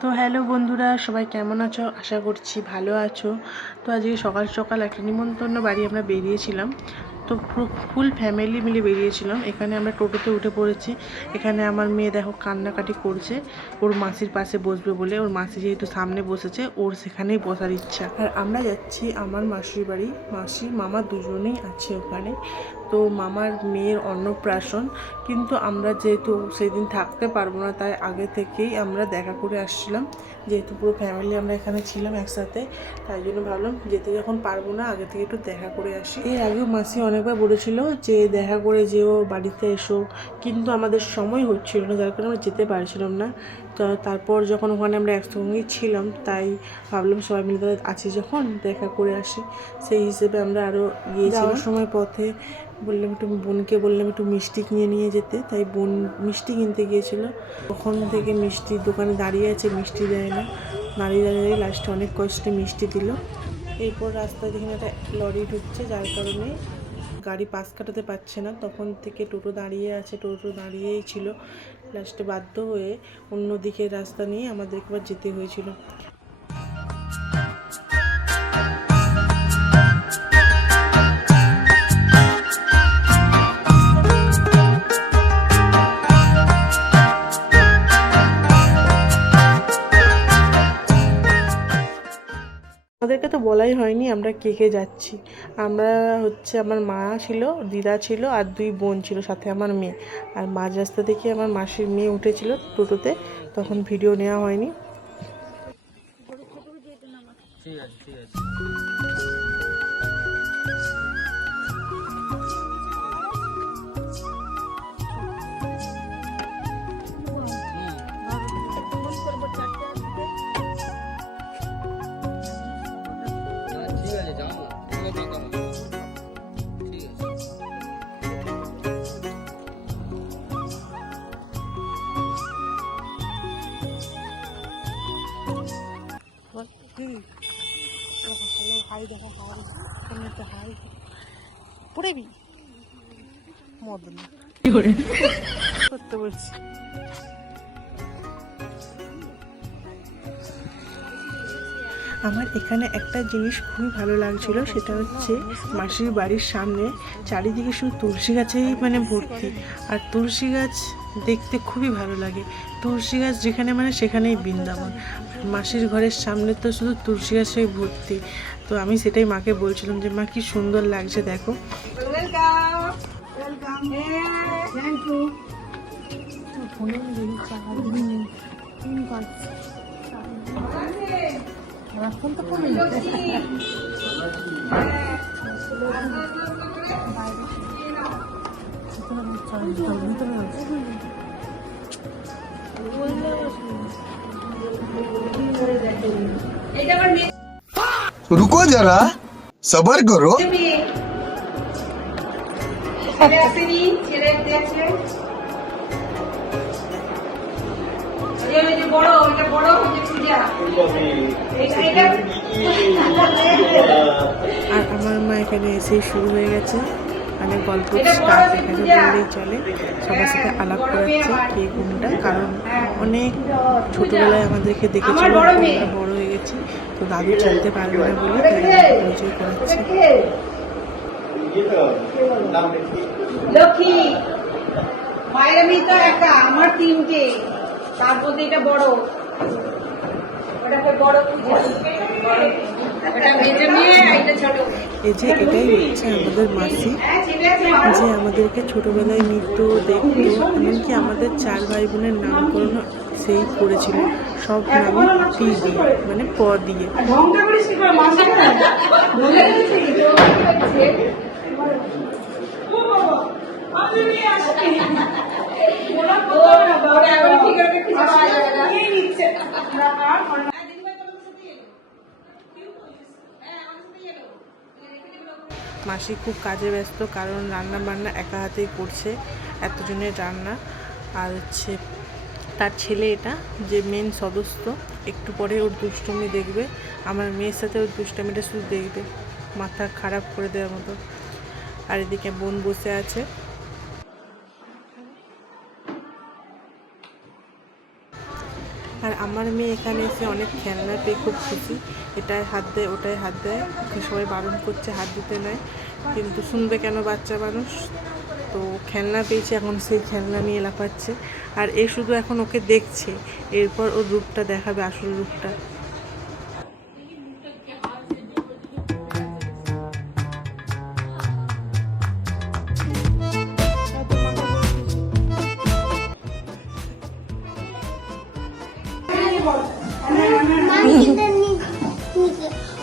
তো হ্যালো বন্ধুরা, সবাই কেমন আছো? আশা করছি ভালো আছো। তো আজকে সকাল সকাল একটা নিমন্ত্রণ বাড়ি আমরা বেরিয়েছিলাম। তো ফুল ফ্যামিলি মিলে বেরিয়েছিলাম। এখানে আমরা টোটোতে উঠে পড়েছি। এখানে আমার মেয়ে দেখো কান্নাকাটি করছে, ওর মাসির পাশে বসবে বলে। ওর মাসি যেহেতু সামনে বসেছে, ওর সেখানেই বসার ইচ্ছা। আর আমরা যাচ্ছি আমার মাসির বাড়ি। মাসি মামা দুজনেই আছে ওখানে। তো মামার মেয়ের অন্নপ্রাশন, কিন্তু আমরা যেহেতু সেদিন থাকতে পারবো না, তাই আগে থেকেই আমরা দেখা করে আসছিলাম। যেহেতু পুরো ফ্যামিলি আমরা এখানে ছিলাম একসাথে, তাই জন্য ভাবলাম যেতে যখন পারবো না, আগে থেকে একটু দেখা করে আসি। এর আগেও মাসি অনেকবার বলেছিল যে দেখা করে যেও, বাড়িতে এসো, কিন্তু আমাদের সময় হচ্ছিল না, যার কারণে আমরা যেতে পারছিলাম না। তো তারপর যখন ওখানে আমরা একসঙ্গেই ছিলাম, তাই ভাবলাম সবাই মিলে তাদের আছে যখন দেখা করে আসি। সেই হিসেবে আমরা আরও যাওয়ার সময় পথে বোনকে বললাম একটু মিষ্টি কিনে নিয়ে যেতে, তাই বোন মিষ্টি কিনতে গিয়েছিল। তখন থেকে মিষ্টির দোকানে দাঁড়িয়ে আছে, মিষ্টি দেয় না। দাঁড়িয়ে দাঁড়িয়ে লাস্টে অনেক কষ্টে মিষ্টি দিল। এরপর রাস্তায় দেখুন একটা লরি ঢুকছে, যার কারণে গাড়ি পাশ কাটাতে পারছে না। তখন থেকে টোটো দাঁড়িয়ে আছে, টোটো দাঁড়িয়েই ছিল। লাস্টে বাধ্য হয়ে অন্য দিকের রাস্তা নিয়ে আমাদেরকে আবার যেতে হয়েছিল। আমাদেরকে তো বলাই হয়নি আমরা কে কে যাচ্ছি। আমরা হচ্ছে, আমার মা ছিল, দিদা ছিল, আর 2 বোন ছিল, সাথে আমার মেয়ে। আর মাঝ রাস্তা থেকে আমার মাসির মেয়ে উঠেছিল টোটোতে, তখন ভিডিও নেওয়া হয়নি। ঠিক আছে ঠিক আছে। পড়েবি মদন করতে বলছি। আমার এখানে একটা জিনিস খুবই ভালো লাগছিল, সেটা হচ্ছে মাসির বাড়ির সামনে চারিদিকে শুধু তুলসী গাছেই ভর্তি। আর তুলসী গাছ দেখতে খুবই ভালো লাগে। তুলসী গাছ যেখানে সেখানেই বৃন্দাবন। মাসির ঘরের সামনে তো শুধু তুলসী গাছেই ভর্তি। তো আমি সেটাই মাকে বলছিলাম যে মা কি সুন্দর লাগছে দেখো। এখন তো কমে रुको जरा सबर करो। আর আমার মা এখানে এসেই শুরু হয়ে গেছে গল্প স্টার্ট, এখানে বললেই চলে। সবার সাথে আলাপ করাচ্ছে কে কোনটা, কারণ অনেক ছোটবেলায় আমাদেরকে দেখেছিল, আমরা বড় হয়ে গেছি, তো দাদু চলতে পারবে না বলে পরিচয় করাচ্ছে। লক্ষ্মী মায়ের আমি তো একা, আমার 3টে, তার মধ্যে এটা বড়, ওটা বড় পূজা, এই যে এটাই হচ্ছে আমাদের মাসি, যে আমাদেরকে ছোটবেলায় নৃত্য দেখতো, এমনকি আমাদের 4 ভাই বোনের নামকরণ সেই করেছিল, সব নামে পি দিয়ে, প দিয়ে। মাসি খুব কাজে ব্যস্ত, কারণ রান্না বান্না একা হাতেই করছে, এতজনের রান্না। আর হচ্ছে তার ছেলে, এটা যে মেন সদস্য, একটু পরে ওর দুষ্টুমি দেখবে। আমার মেয়ের সাথে ওর দুষ্টামিটা শুধু দেখবে, মাথা খারাপ করে দেওয়ার মতো। আর এদিকে বোন বসে আছে। আর আমার মেয়ে এখানে এসে অনেক খেলনা পেয়ে খুব খুশি, এটায় হাত দেয় ওটায় হাত দেয়, ওকে সবাই বারণ করছে হাত দিতে নেয়, কিন্তু শুনবে কেন বাচ্চা মানুষ। তো খেলনা পেয়েছে, এখন সেই খেলনা নিয়ে লাফাচ্ছে। আর এ শুধু এখন ওকে দেখছে, এরপর ওর রূপটা দেখাবে, আসল রূপটা।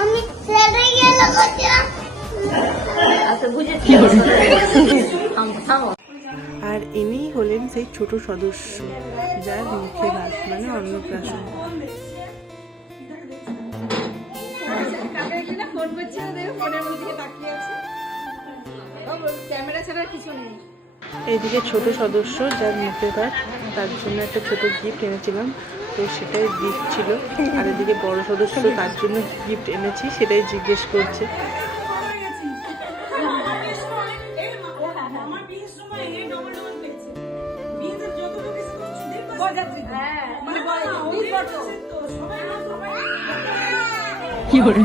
আমি ছেড়ে গেল করছিলাম। আর ইনি হলেন সেই ছোট সদস্য যার মুখে ভাত মানে অন্নপ্রাশন। এইদিকে ছোট সদস্য যার মুখে ভাত, তার জন্য একটা ছোট গিফট এনেছিলাম, তো সেটাই দিচ্ছিল। আর এদিকে বড় সদস্য, তার জন্য গিফট এনেছি সেটাই জিজ্ঞেস করছে। কি করে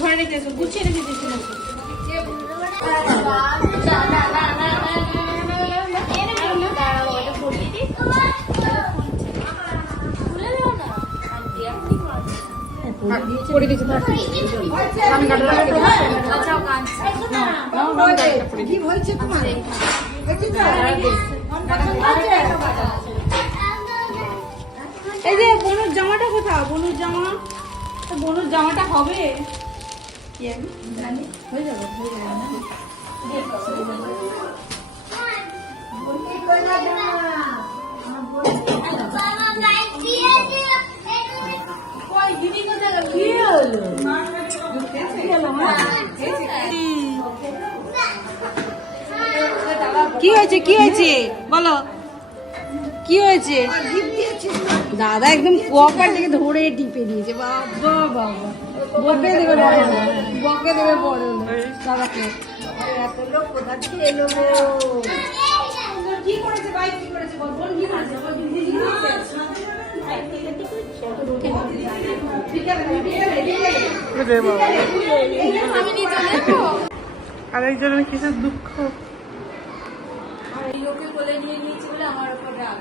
ঘরে রেখে গুছিয়ে রেখে দিয়েছিলাম। এই যে বনুর জামাটা কোথাও, বনুর জামা, বনুর জামাটা হবে হয়ে যাবে কি হয়েছে, কি হয়েছে বলো, কি হয়েছে? দাদা একদম কপার থেকে ধরে টিপে দিয়েছে। বাবা বাবা, বকে দেবে বড়, বকে দেবে বড় দাদাকে। এত লোক কোথা থেকে এলো গো? কি করেছে ভাই, কি করেছে বল, বোন কি করেছে? বল দিদি কি করেছে? আরেকজনের কিসের দুঃখ, এই লোকে কোলে নিয়ে নিয়েছি বলে আমার উপর রাগ।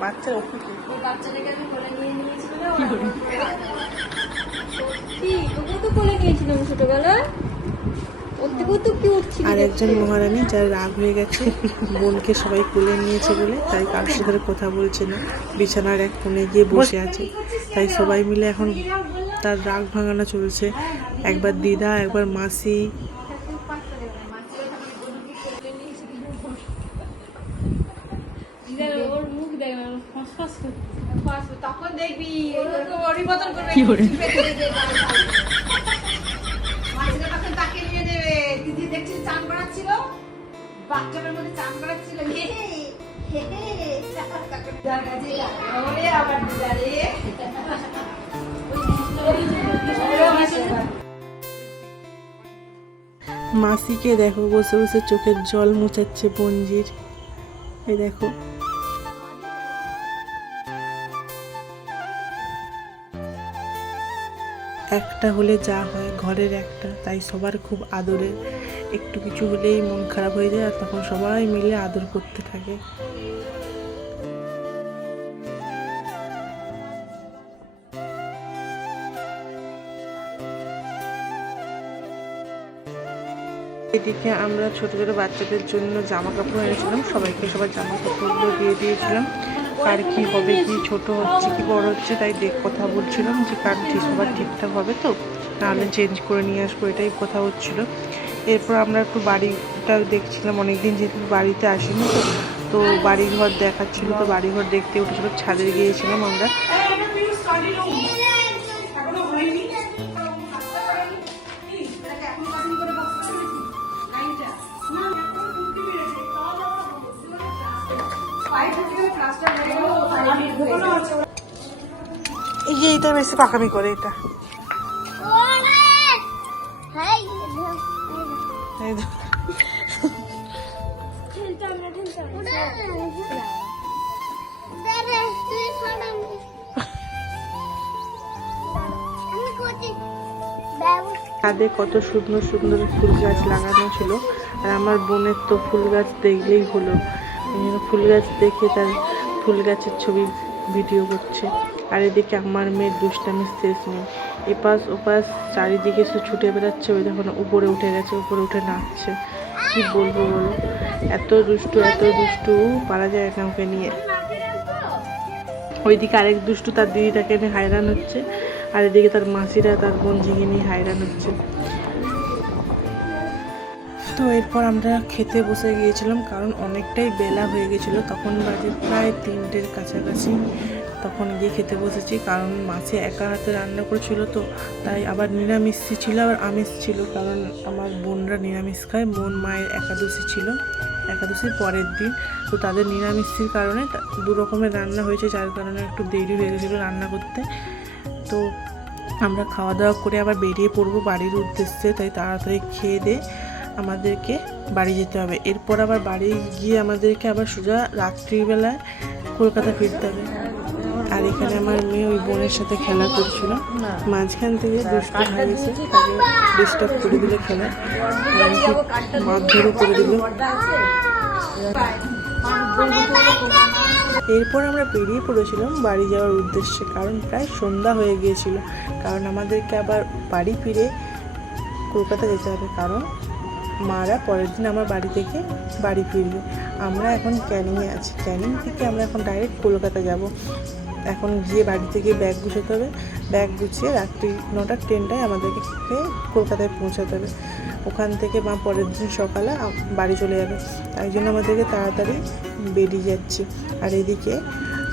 বাচ্চার ওকে ওই বাচ্চাটাকে আমি কোলে নিয়ে নিয়েছি বলে আমার উপর রাগ। সত্যি তোকে তো কোলে নিয়েছিলাম ছোটবেলায়, ওর থেকেও তো কিউট ছিল। আর একজন মহারানী যার রাগ হয়ে গেছে, বোনকে সবাই কোলে নিয়েছে বলে তাই কারোর সাথে কথা বলছে না, বিছানার এক কোণে গিয়ে বসে আছে। তাই সবাই মিলে এখন তার রাগ ভাঙানো চলছে, একবার দিদা একবার মাসি। ওর মুখ দেখ না, ফসফস করছে, তখন দেখবি ওরই বদল করবে। কি করে মাঝে তখন তাকে নিয়ে দেবে, দিদি দেখছি চান করাচ্ছিল, বাথটবের মধ্যে চান করাচ্ছিল, আবার দিদারে মাসিকে দেখো বসে বসে চোখের জল মুছাচ্ছে বঞ্জির, এই দেখো। একটা হলে যা হয় ঘরের একটা, তাই সবার খুব আদরের, একটু কিছু হলেই মন খারাপ হয়ে যায় আর তখন সবাই মিলে আদর করতে থাকে। এদিকে আমরা ছোট ছোট বাচ্চাদের জন্য জামা কাপড় এনেছিলাম, সবাইকে সবার জামা কাপড়গুলো দিয়ে দিয়েছিলাম। কার কি হবে, কি ছোট হচ্ছে কি বড় হচ্ছে, তাই কথা বলছিলাম যে কার ঠিক সবার ঠিকঠাক হবে তো, নাহলে চেঞ্জ করে নিয়ে আসবো, এটাই কথা হচ্ছিল। এরপর আমরা একটু বাড়িটা দেখছিলাম, অনেকদিন যেহেতু বাড়িতে আসিনি তো তো বাড়িঘর দেখাচ্ছিল, তো বাড়িঘর দেখতে উঠেছিল, ছাদে গিয়েছিলাম আমরা। এই যে এইটা বেশি পাকামি করে, এটা এই দেখো। ছাদে কত সুন্দর সুন্দর ফুল গাছ লাগানো ছিল, আর আমার বোনের তো ফুল গাছ দেখলেই হলো, ফুল গাছ দেখে তার ফুল গাছের ছবি ভিডিও করছে। আর এদিকে আমার মেয়ের দুষ্টামির শেষ নেই, এপাশ ওপাশ চারিদিকে সে ছুটে বেড়াচ্ছে। ওই দেখুন উপরে উঠে গেছে, উপরে উঠে নাচছে। কি বলবো বলো, এত দুষ্টু পারা যায় না ওকে নিয়ে। ওইদিকে আরেক দুষ্টু তার দিদিটাকে নিয়ে হায়রান হচ্ছে, আর এদিকে তার মাসিরা তার বোনঝিকে নিয়ে হায়রান হচ্ছে। তো এরপর আমরা খেতে বসে গিয়েছিলাম, কারণ অনেকটাই বেলা হয়ে গেছিলো, তখন বাজে প্রায় 3টের কাছাকাছি। তখন গিয়ে খেতে বসেছি, কারণ মাছে একা হাতে রান্না করেছিল, তো তাই আবার নিরামিষ ছিল আবার আমিষ ছিল, কারণ আমার বোনরা নিরামিষ খায়। বোন মায়ের একাদশী ছিল, একাদশীর পরের দিন, তো তাদের নিরামিষের কারণে 2 রকমের রান্না হয়েছে, যার কারণে একটু দেরি হয়ে গেছিলো রান্না করতে। তো আমরা খাওয়া দাওয়া করে আবার বেরিয়ে পড়বো বাড়ির উদ্দেশ্যে, তাই তাড়াতাড়ি খেয়ে দিয়ে আমাদেরকে বাড়ি যেতে হবে। এরপর আবার বাড়ি গিয়ে আমাদেরকে আবার সোজা রাত্রিবেলায় কলকাতা ফিরতে হবে। আর এখানে আমার মেয়ে ওই বোনের সাথে খেলা করছিল, মাঝখান থেকে দুষ্ট হয়ে গেছে, তাকে ডিস্টার্ব করে দিল খেলা, মারধরও করে দিল। এরপর আমরা বেরিয়ে পড়েছিলাম বাড়ি যাওয়ার উদ্দেশ্যে, কারণ প্রায় সন্ধ্যা হয়ে গিয়েছিল, কারণ আমাদেরকে আবার বাড়ি ফিরে কলকাতা যেতে হবে, কারণ মারা পরের দিন আমার বাড়ি থেকে বাড়ি ফিরবে। আমরা এখন ক্যানিংয়ে আছি, ক্যানিং থেকে আমরা এখন ডাইরেক্ট কলকাতা যাব। এখন গিয়ে বাড়ি থেকে ব্যাগ গুছাতে হবে, ব্যাগ গুছিয়ে রাত্রি 9টার ট্রেনটায় আমাদেরকে কলকাতায় পৌঁছাতে হবে। ওখান থেকে মা পরের দিন সকালে বাড়ি চলে যাবে, তাই জন্য আমাদেরকে তাড়াতাড়ি বেরিয়ে যাচ্ছি। আর এদিকে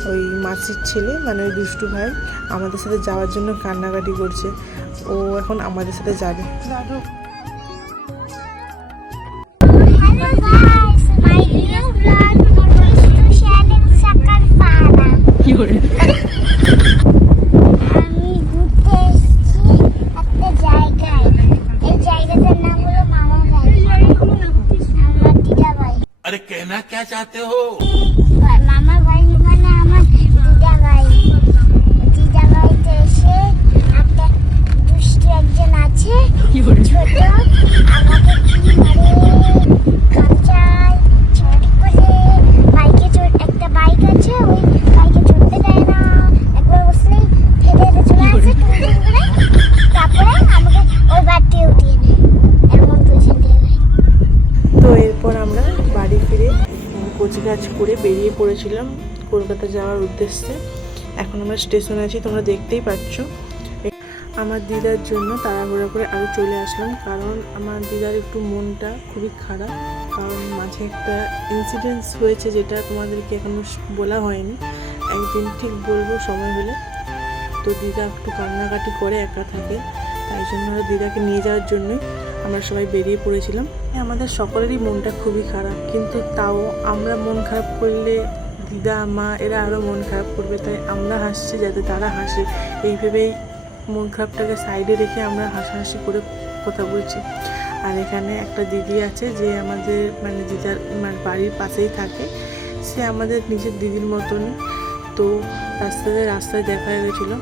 ওই মাসির ছেলে, মানে ওই দুষ্টু ভাই, আমাদের সাথে যাওয়ার জন্য কান্নাকাটি করছে, ও এখন আমাদের সাথে যাবে। अरे कहना क्या चाहते हो? मामा भाई মানে আমার দিদা ভাই তো এসে একটা দুষ্টু একজন আছে ছোট, আমাকে কি মারে কাঁচায় ছোট করে বাইকে একটা বাইক আছে, ওই বাইকে চড়তে দেয় না, একবার বসলেই ফেলে চলে আসে টুনটুন করে, তারপরে আমাকে ওই বাড়িতে উঠিয়ে নেয়, এমন বুঝে দিয়ে। তো এরপর আমরা বাড়ি ফিরে কোচকাজ করে বেরিয়ে পড়েছিলাম কলকাতা যাওয়ার উদ্দেশ্যে। এখন আমরা স্টেশনে আছি, তোমরা দেখতেই পাচ্ছ। আমার দিদার জন্য তাড়াহুড়া করে আরও চলে আসলাম, কারণ আমার দিদার একটু মনটা খুবই খারাপ, কারণ মাঝে একটা ইনসিডেন্টস হয়েছে, যেটা তোমাদেরকে এখনও বলা হয়নি, একদিন ঠিক বলবো সময় হলে। তো দিদা একটু কান্নাকাটি করে, একা থাকে, তাই জন্য আমরা দিদাকে নিয়ে যাওয়ার জন্যই আমরা সবাই বেরিয়ে পড়েছিলাম। আমাদের সকলেরই মনটা খুবই খারাপ, কিন্তু তাও আমরা মন খারাপ করলে দিদা মা এরা আরও মন খারাপ করবে, তাই আমরা হাসছি যাতে তারা হাসে, এই ভেবেই মন খারাপটাকে সাইডে রেখে আমরা হাসাহাসি করে কথা বলছি। আর এখানে একটা দিদি আছে, যে আমাদের মানে দিদার বাড়ির পাশেই থাকে, সে আমাদের নিজের দিদির মতনই। তো তার সাথে রাস্তায় দেখা হয়ে গেছিলো,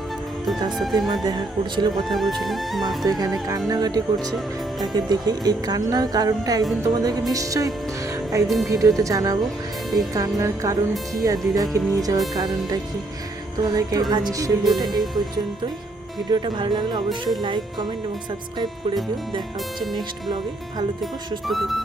তো তার সাথে মা দেখা করছিল, কথা বলছিল। মা তো এখানে কান্নাকাটি করছে তাকে দেখে। এই কান্নার কারণটা একদিন তোমাদেরকে নিশ্চয়ই একদিন ভিডিওতে জানাবো, এই কান্নার কারণ কী আর দিদাকে নিয়ে যাওয়ার কারণটা কী, তোমাদেরকে একদিন নিশ্চয়ই বলে। এই পর্যন্তই, ভিডিওটা ভালো লাগলে অবশ্যই লাইক, কমেন্ট এবং সাবস্ক্রাইব করে দিও। দেখা হচ্ছে নেক্সট ব্লগে। ভালো থেকো, সুস্থ থেকো।